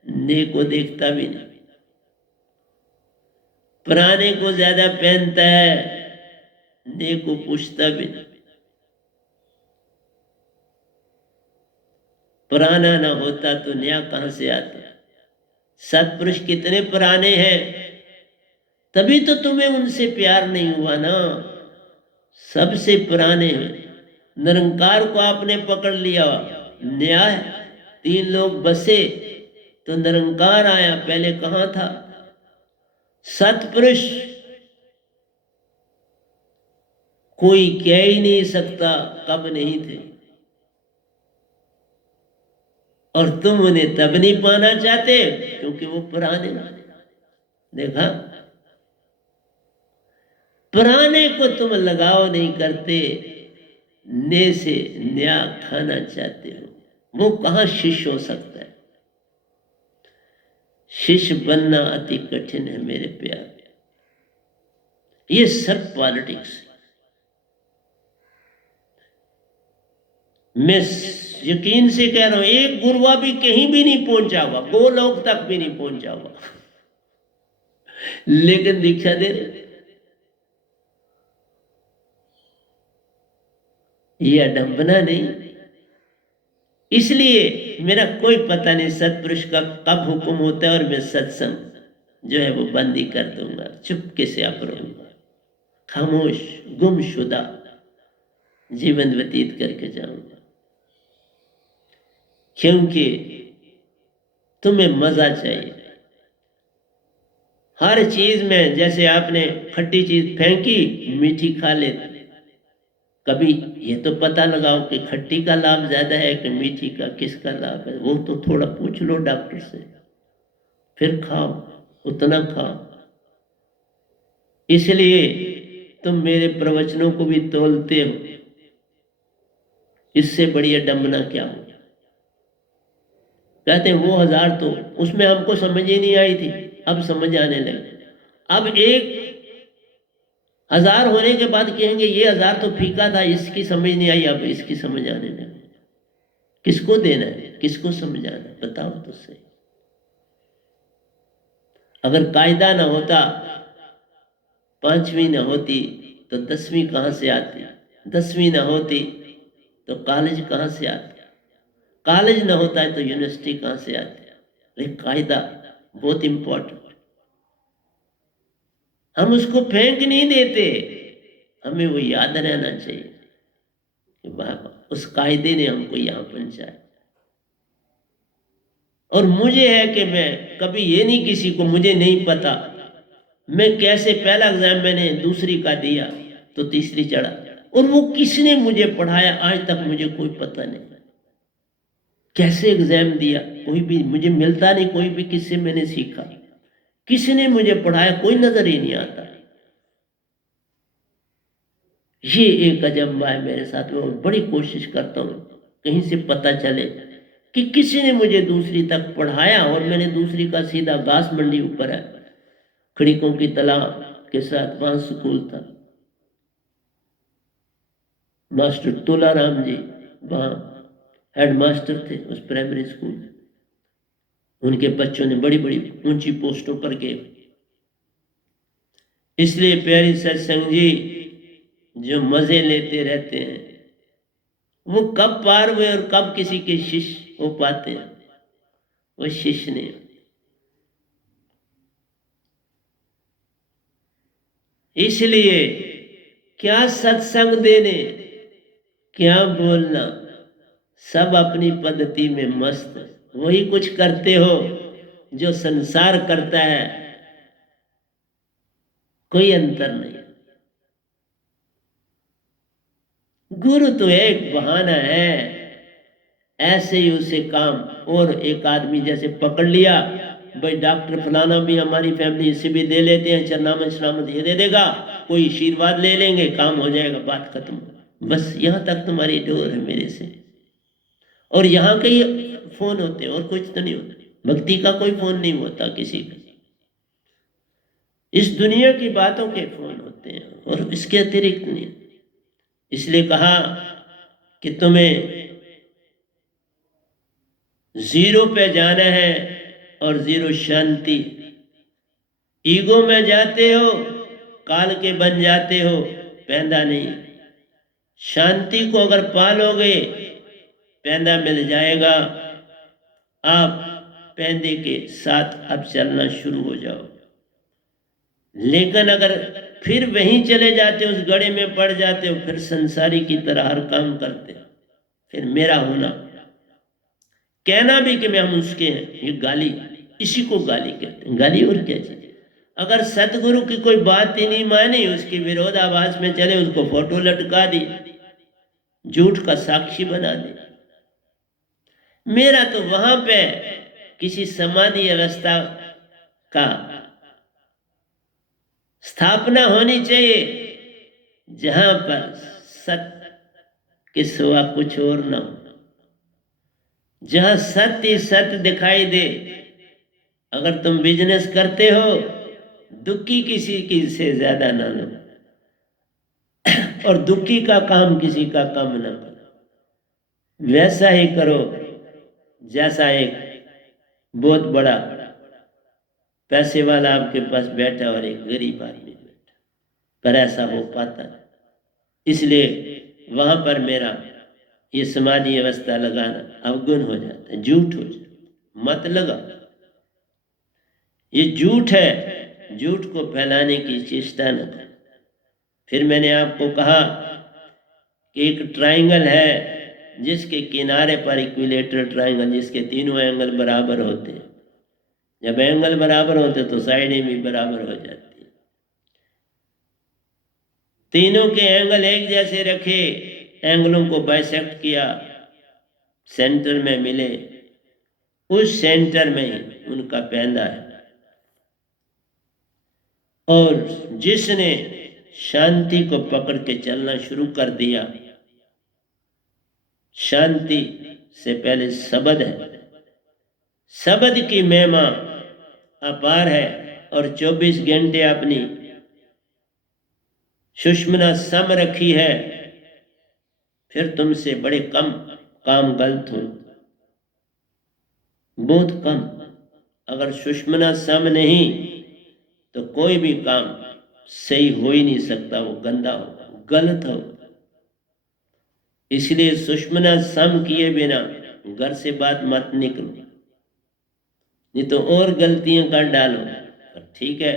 नए को देखता भी नहीं। पुराने को ज्यादा पहनता है, नए को पूछता भी नहीं। पुराना ना होता तो नया कहां से आता? सत्पुरुष कितने पुराने हैं, तभी तो तुम्हें उनसे प्यार नहीं हुआ ना। सबसे पुराने हैं। निरंकार को आपने पकड़ लिया, न्याय 3 लोग बसे तो निरंकार आया, पहले कहां था? सत्पुरुष कोई कह ही नहीं सकता कब नहीं थे, और तुम उन्हें तब नहीं पाना चाहते क्योंकि वो पुराने। देखा, पुराने को तुम लगाव नहीं करते, ने से नया खाना चाहते हो। वो कहां शिष्य हो सकता है? शिष्य बनना अति कठिन है मेरे प्यार। ये सब पॉलिटिक्स। मैं यकीन से कह रहा हूं, एक गुरुआ भी कहीं भी नहीं पहुंचा हुआ, गोलोक तक भी नहीं पहुंचा हुआ, लेकिन दीक्षा दे रहे। ये अडंबना नहीं। इसलिए मेरा कोई पता नहीं सत्पुरुष का कब हुक्म होता है और मैं सत्संग जो है वो बंद ही कर दूंगा, चुपके से आप रहूंगा, खामोश गुमशुदा जीवन व्यतीत करके जाऊंगा। क्योंकि तुम्हें मजा चाहिए हर चीज में। जैसे आपने खट्टी चीज फेंकी, मीठी खा लेते। कभी ये तो पता लगाओ कि खट्टी का लाभ ज्यादा है कि मीठी का, किसका लाभ है, वो तो थोड़ा पूछ लो डॉक्टर से, फिर खाओ, उतना खाओ। इसलिए तुम मेरे प्रवचनों को भी तोलते हो, इससे बड़ी अडंबना क्या हो? कहते हैं वो 1000 तो उसमें हमको समझ ही नहीं आई थी, अब समझ आने लगे। अब 1000 होने के बाद कहेंगे ये 1000 तो फीका था, इसकी समझ नहीं आई, अब इसकी समझ आने लगी। किसको देना है? किसको समझाना, बताओ तो सही। अगर कायदा ना होता, 5वीं ना होती तो 10वीं कहाँ से आती, 10वीं ना होती तो कॉलेज कहाँ से आती, कॉलेज ना होता है तो यूनिवर्सिटी कहाँ से आती। लेकिन कायदा बहुत इंपॉर्टेंट, हम उसको फेंक नहीं देते, हमें वो याद रहना चाहिए कि बाबा उस कायदे ने हमको यहाँ पहुंचाया। और मुझे है कि मैं कभी ये नहीं किसी को, मुझे नहीं पता मैं कैसे, पहला एग्जाम मैंने दूसरी का दिया तो तीसरी चढ़ा, और वो किसने मुझे पढ़ाया आज तक मुझे कोई पता नहीं। कैसे एग्जाम दिया कोई भी मुझे मिलता नहीं, कोई भी किससे मैंने सीखा, किसने मुझे पढ़ाया कोई नजर ही नहीं आता। ये एक अजम्बा है मेरे साथ में, और बड़ी कोशिश करता हूँ कहीं से पता चले कि किसी ने मुझे दूसरी तक पढ़ाया। और मैंने दूसरी का सीधा घास मंडी ऊपर है, खड़िकों की तालाब के साथ, वहां स्कूल था, मास्टर तोलाराम जी वहां हेड मास्टर थे उस प्राइमरी स्कूल में। उनके बच्चों ने बड़ी बड़ी ऊंची पोस्टों पर गए। इसलिए प्यारी सत्संग जी, जो मजे लेते रहते हैं वो कब पार हुए और कब किसी के शिष्य हो पाते हैं, वो शिष्य ने। इसलिए क्या सत्संग देने, क्या बोलना, सब अपनी पद्धति में मस्त, वही कुछ करते हो जो संसार करता है, कोई अंतर नहीं। गुरु तो एक बहाना है, ऐसे ही उसे काम। और एक आदमी जैसे पकड़ लिया, भाई डॉक्टर फलाना भी हमारी फैमिली, इसे भी दे लेते हैं, चरनामन शनामन ये दे देगा, कोई आशीर्वाद ले लेंगे, काम हो जाएगा, बात खत्म। बस यहाँ तक तुम्हारी डोर है मेरे से। और यहाँ के ही फोन होते हैं और कुछ तो नहीं होता, भक्ति का कोई फोन नहीं होता किसी का, इस दुनिया की बातों के फोन होते हैं और इसके अतिरिक्त नहीं। इसलिए कहा कि तुम्हें जीरो पे जाना है और जीरो शांति। ईगो में जाते हो काल के बन जाते हो, पैदा नहीं। शांति को अगर पालोगे पैदा मिल जाएगा, आप पैदे के साथ अब चलना शुरू हो जाओ। लेकिन अगर फिर वहीं चले जाते हो, उस गड़े में पड़ जाते हो, फिर संसारी की तरह हर काम करते हो, फिर मेरा होना, कहना भी कि मैं हम उसके हैं, ये गाली, इसी को गाली कहते हैं। गाली और क्या चीज। अगर सतगुरु की कोई बात ही नहीं मानी, उसकी विरोधाभास में चले, उसको फोटो लटका दी, झूठ का साक्षी बना दे। मेरा तो वहां पे किसी समाधि अवस्था का स्थापना होनी चाहिए जहां पर सत्य के सिवा कुछ और न हो, जहां सत्य सत्य दिखाई दे। अगर तुम बिजनेस करते हो, दुखी किसी की से ज्यादा ना लो, और दुखी का काम किसी का कम ना करो। वैसा ही करो जैसा एक बहुत बड़ा पैसे वाला आपके पास बैठा और एक गरीब आदमी बैठा, पर ऐसा हो पाता है। इसलिए वहां पर मेरा ये समाधि अवस्था लगाना अवगुण हो जाता है, झूठ हो जाता है। मत लगा, ये झूठ है, झूठ को फैलाने की चेष्टा न कर। फिर मैंने आपको कहा कि एक ट्राइंगल है जिसके किनारे पर इक्विलेटरल ट्राइंगल, जिसके तीनों एंगल बराबर होते हैं। जब एंगल बराबर होते तो साइडें भी बराबर हो जाती है। तीनों के एंगल एक जैसे रखे, एंगलों को बाइसेक्ट किया, सेंटर में मिले, उस सेंटर में ही उनका पैदा है। और जिसने शांति को पकड़ के चलना शुरू कर दिया, शांति से पहले शब्द है, शब्द की महिमा अपार है, और 24 घंटे अपनी सुषमना सम रखी है, फिर तुमसे बड़े कम काम गलत हो। बहुत कम। अगर सुषुम्ना सम नहीं तो कोई भी काम सही हो ही नहीं सकता, वो गंदा हो, गलत हो। इसलिए सुषुम्ना सम किए बिना घर से बात मत निकलो, नहीं तो और गलतियां कर डालो। पर ठीक है,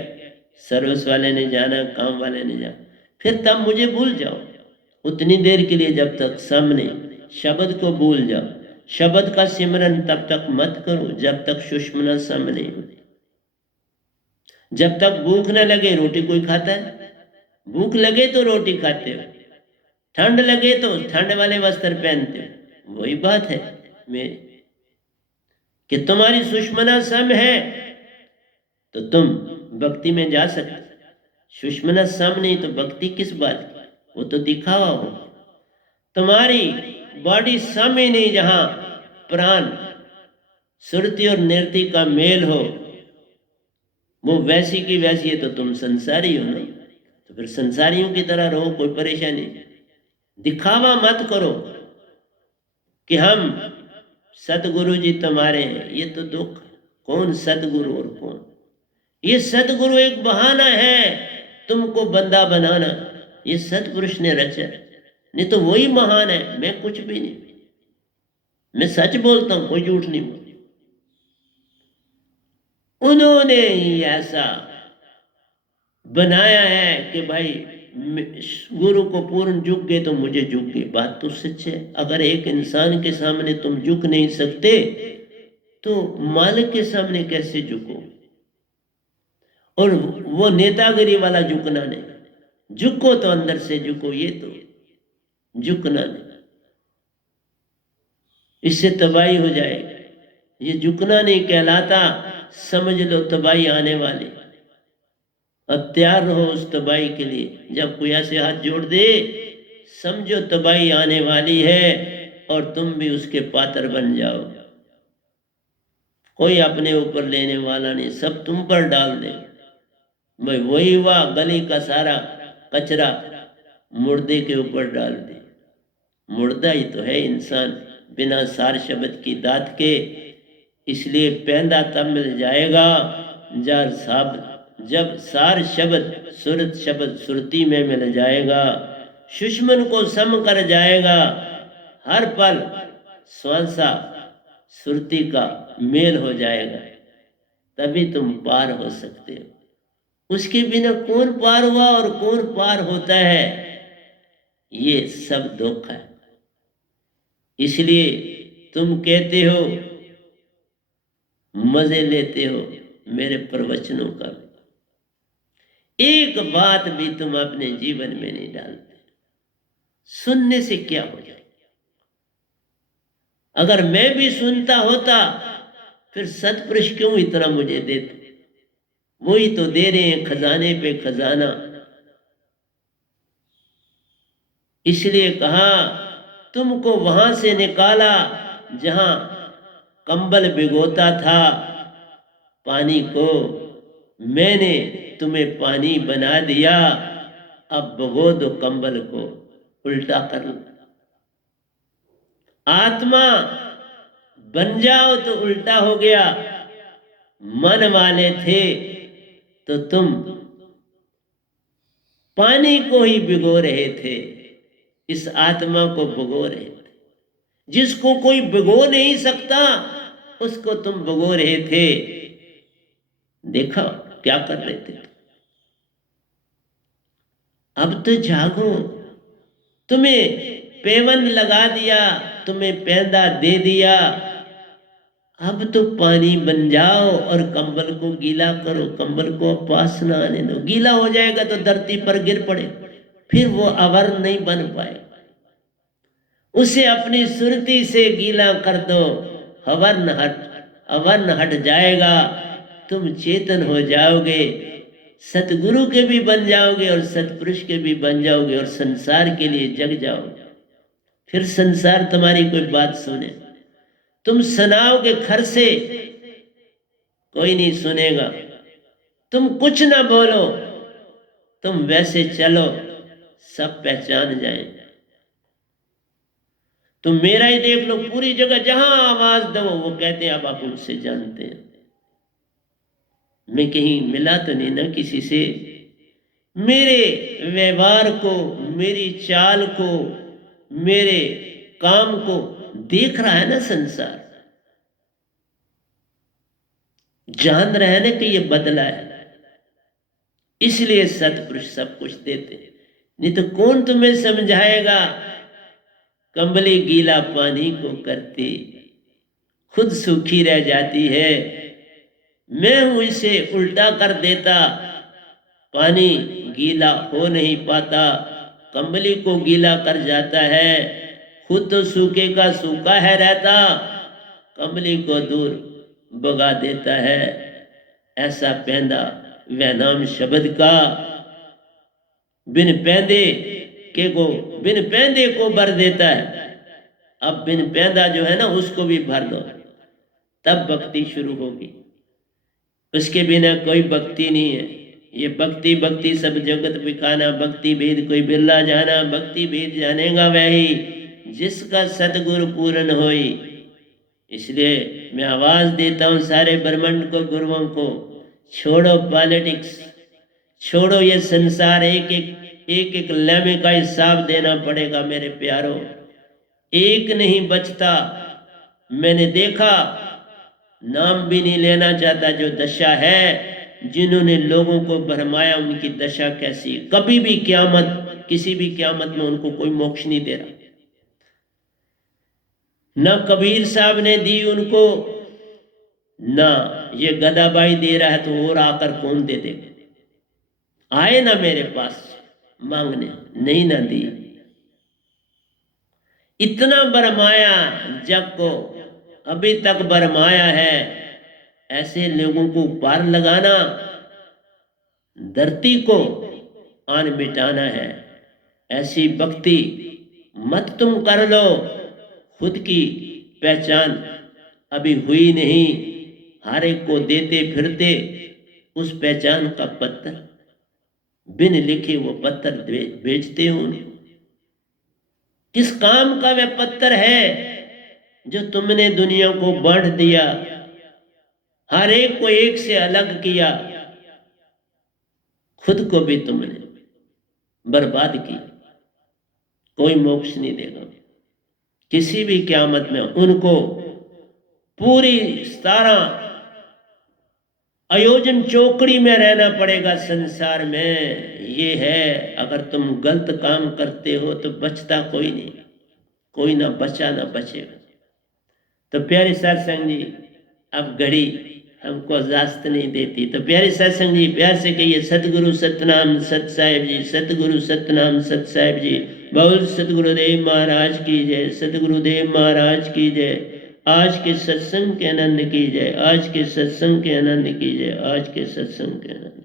सर्विस वाले ने जाना, काम वाले ने जाना, फिर तब मुझे भूल जाओ उतनी देर के लिए, जब तक सामने शब्द को भूल जाओ। शब्द का सिमरन तब तक मत करो जब तक सुषुम्ना सम नहीं होती। जब तक भूख न लगे रोटी कोई खाता है? भूख लगे तो रोटी खाते हो, ठंड लगे तो ठंड वाले वस्त्र पहनते हो। वही बात है मेरी कि तुम्हारी सुषुम्ना सम है तो तुम भक्ति में जा सकते। सुषुम्ना सम नहीं तो भक्ति किस बात की, वो तो दिखावा हो। तुम्हारी बॉडी सम ही नहीं, जहां प्राण सुरति और निरति का मेल हो, वो वैसी की वैसी है, तो तुम संसारी हो ना। तो फिर संसारियों की तरह रहो, कोई परेशानी। दिखावा मत करो कि हम सतगुरु जी तुम्हारे हैं, ये तो दुख। कौन सतगुरु और कौन? ये सतगुरु एक बहाना है तुमको बंदा बनाना, ये सतपुरुष ने रचा, नहीं तो वही महान है। मैं कुछ भी नहीं, मैं सच बोलता हूं, कोई झूठ नहीं बोलता। उन्होंने ही ऐसा बनाया है कि भाई गुरु को पूर्ण झुक गए तो मुझे झुक गए। बात तो सच है। अगर एक इंसान के सामने तुम झुक नहीं सकते तो मालिक के सामने कैसे झुको? और वो नेतागिरी वाला झुकना नहीं, झुको तो अंदर से झुको, ये तो झुकना नहीं, इससे तबाही हो जाएगी। ये झुकना नहीं कहलाता, समझ लो तबाही आने वाली। अब तैयार रहो उस तबाही के लिए। जब कोई ऐसे हाथ जोड़ दे समझो तबाही आने वाली है और तुम भी उसके पात्र बन जाओ। कोई अपने ऊपर लेने वाला नहीं, सब तुम पर डाल दे। भाई वही हुआ, गली का सारा कचरा मुर्दे के ऊपर डाल दे। मुर्दा ही तो है इंसान, बिना सार शब्द की दात के। इसलिए पैंदा तब मिल जाएगा जब सार शब्द सुरत शब्द सुरती में मिल जाएगा, सुषुम्ना को सम कर जाएगा। हर पल श्वासा सुरती का मेल हो जाएगा, तभी तुम पार हो सकते हो। उसके बिना कौन पार हुआ और कौन पार होता है, ये सब दुख है। इसलिए तुम कहते हो, मजे लेते हो मेरे प्रवचनों का, एक बात भी तुम अपने जीवन में नहीं डालते। सुनने से क्या हो जाए? अगर मैं भी सुनता होता फिर सतपुरुष क्यों इतना मुझे देते? वही तो दे रहे हैं खजाने पे खजाना। इसलिए कहा तुमको वहां से निकाला जहां कंबल भिगोता था पानी को, मैंने तुम्हें पानी बना दिया। अब भगो दो कंबल को, उल्टा कर लो। आत्मा बन जाओ तो उल्टा हो गया। मन वाले थे तो तुम पानी को ही भिगो रहे थे, इस आत्मा को भिगो रहे थे। जिसको कोई भिगो नहीं सकता उसको तुम भिगो रहे थे। देखा क्या कर रहे थे? अब तो जागो। तुम्हें पेवन लगा दिया, तुम्हें पैंदा दे दिया, अब तो पानी बन जाओ और कंबल को गीला करो। कंबल को पास ना आने दो, गीला हो जाएगा तो धरती पर गिर पड़े, फिर वो आवरण नहीं बन पाए। उसे अपनी सुरती से गीला कर दो, आवरण हट जाएगा, तुम चेतन हो जाओगे, सतगुरु के भी बन जाओगे और सतपुरुष के भी बन जाओगे और संसार के लिए जग जाओगे। फिर संसार तुम्हारी कोई बात सुने? तुम सुनाओगे खर से, कोई नहीं सुनेगा। तुम कुछ ना बोलो, तुम वैसे चलो, सब पहचान जाए। तो मेरा ही देख लो, पूरी जगह जहां आवाज दो वो कहते हैं अब आप उनसे जानते हैं। मैं कहीं मिला तो नहीं ना किसी से, मेरे व्यवहार को, मेरी चाल को, मेरे काम को देख रहा है ना संसार, जान रहा है ना कि ये बदला है। इसलिए सतपुरुष सब कुछ देते हैं, नहीं तो कौन तुम्हें समझाएगा। कंबली गीला पानी को करती, खुद सूखी रह जाती है। मैं हूं इसे उल्टा कर देता, पानी गीला हो नहीं पाता, कंबली को गीला कर जाता है। खुद तो सूखे का सूखा है रहता, कंबली को दूर भगा देता है। ऐसा पैंदा वह नाम शब्द का, बिन पैंदे के को, बिन पैंदे को भर देता है। अब बिन पैंदा जो है ना उसको भी भर दो, तब भक्ति शुरू होगी। उसके बिना कोई भक्ति नहीं है। ये भक्ति भक्ति सब जगत बिखाना, भक्ति भेद कोई बिरला जाना। भक्ति भेद जानेगा वही, जिसका सतगुरु पूर्ण होई। इसलिए मैं आवाज देता हूं सारे ब्रह्मांड को, गुरुओं को, छोड़ो पॉलिटिक्स, छोड़ो ये संसार। एक एक लम्हे का हिसाब देना पड़ेगा मेरे प्यारों, एक नहीं बचता। मैंने देखा, नाम भी नहीं लेना चाहता, जो दशा है जिन्होंने लोगों को भरमाया उनकी दशा कैसी। कभी भी क़यामत, किसी भी क़यामत में उनको कोई मोक्ष नहीं दे रहा। ना कबीर साहब ने दी उनको, ना ये गदाबाई दे रहा है, तो और आकर कौन दे देगा। आए ना मेरे पास मांगने, नहीं ना दी। इतना भरमाया जग को, अभी तक भरमाया है। ऐसे लोगों को पार लगाना, धरती को आन मिटाना है। ऐसी भक्ति मत तुम कर लो, खुद की पहचान अभी हुई नहीं, हर एक को देते फिरते उस पहचान का पत्थर, बिन लिखे वो पत्थर बेचते हो। किस काम का वह पत्थर है जो तुमने दुनिया को बांट दिया, हर एक को एक से अलग किया, खुद को भी तुमने बर्बाद की। कोई मोक्ष नहीं देगा किसी भी क़यामत में। उनको पूरी 17 आयोजन चौकड़ी में रहना पड़ेगा संसार में। ये है, अगर तुम गलत काम करते हो तो बचता कोई नहीं, कोई ना बचा ना बचेगा। तो प्यारे सत्संग जी, अब घड़ी हमको इजाजत नहीं देती, तो प्यारे सत्संग जी प्यार से कहिए सतगुरु सतनाम सत साहिब जी, सतगुरु सतनाम सत साहिब जी। बोल सतगुरुदेव महाराज की जय, सतगुरुदेव महाराज की जय। आज के सत्संग के आनंद की जय, आज के सत्संग के आनंद की जय, आज के सत्संग के आनंद।